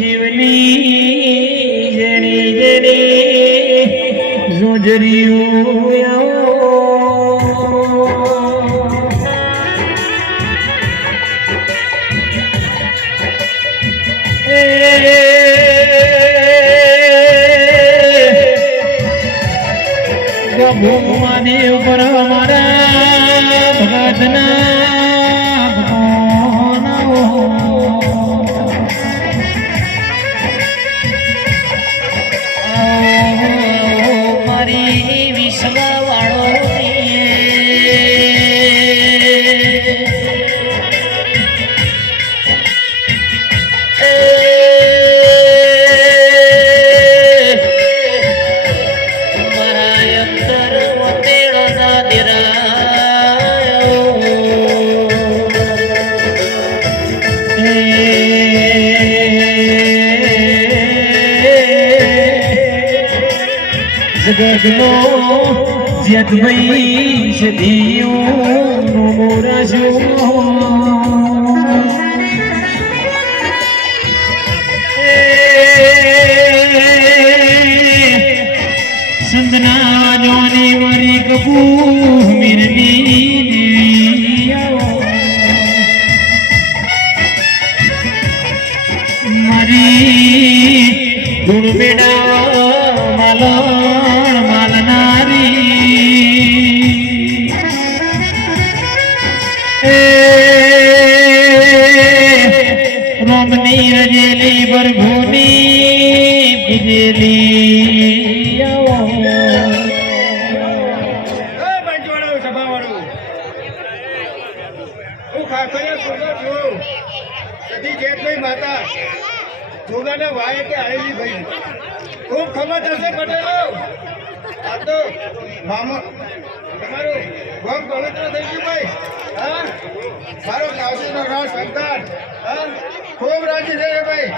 જીવની જેણે જેણે જોજરિયું આવો. ગભો મહાદેવ પર અમારા ભગતના મારી વિશ્વ જગતનો જ્યાતભાઈ છે મોરજો સંતના જોની મારી કપૂ મિરની મારી ગુણ બેડા સુરત રજેલી સતી જેઠભાઈ માતા. જોગાના વાય કે આવેલી ભાઈ. ખૂબ ખબર થશે ભોગ પવિત્ર થઈ ગયું ભાઈ. હા? મારો કાશીનો રાવ સંતાન. હા? ખૂબ રાજી થઈ ગયો ભાઈ.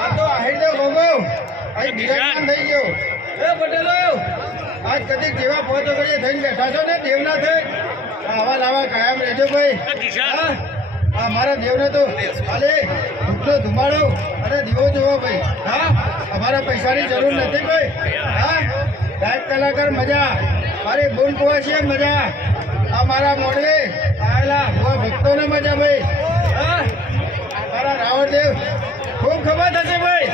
આ તો અહીં બિરાજમાન થઈ ગયો. એ પટેલો આજ કદી જેવા પહોંચો કરીએ થઈને બેઠા છો ને દેવના થઈ આવા લાવા કાયમ રહેજો ભાઈ. હા? આ મારા દેવને તો ખાલી ભૂખનો ધુમાડો અને દીવો જોવો ભાઈ. હા? અમારા પૈસાની જરૂર નથી ભાઈ. હા? ગાયક કલાકાર મજા. મારી બૂન છે મજા. આ મારા મોડવે આવેલા ભુવા ભક્તોને મજા, ભાઈ. મારા રાવણદેવ, ખૂબ ખબર થશે, ભાઈ?